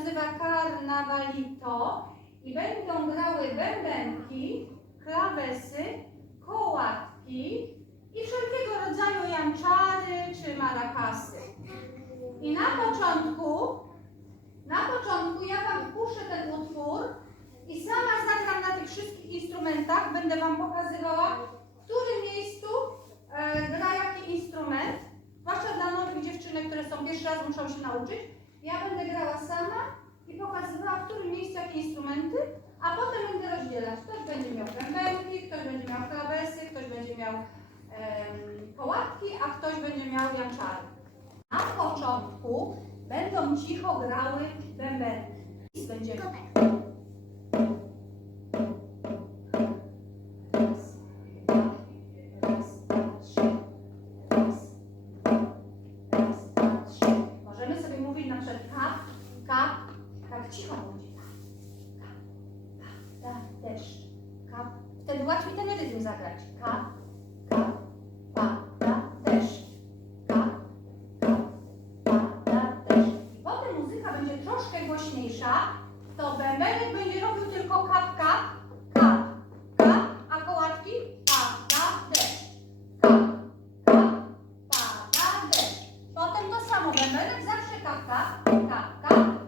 nazywa Carnavalito i będą grały bębenki, klawesy, kołatki i wszelkiego rodzaju janczary czy marakasy. I na początku, na początku ja Wam puszę ten utwór i sama zagram na tych wszystkich instrumentach. Będę Wam pokazywała, w którym miejscu e, gra jaki instrument. Zwłaszcza dla nowych dziewczynek, które są pierwszy raz, muszą się nauczyć. Ja będę grała sama i pokazywała, w którym miejscu jakie instrumenty, a potem będę rozdzielać. Ktoś będzie miał bębenki, ktoś będzie miał klawesy, ktoś będzie miał em, kołatki, a ktoś będzie miał janczary. Na początku będą cicho grały bębenki. Będzie łatwiej ten rytm zagrać. Kap, kap, pa, da, deszcz. Kap, kap, pa, da, deszcz. I potem muzyka będzie troszkę głośniejsza, to bębenek będzie robił tylko kap, kap, kap, kap, a kołatki pa, da, deszcz. Kap, kap, pa, da, deszcz. Potem to samo, bębenek zawsze kap, kap,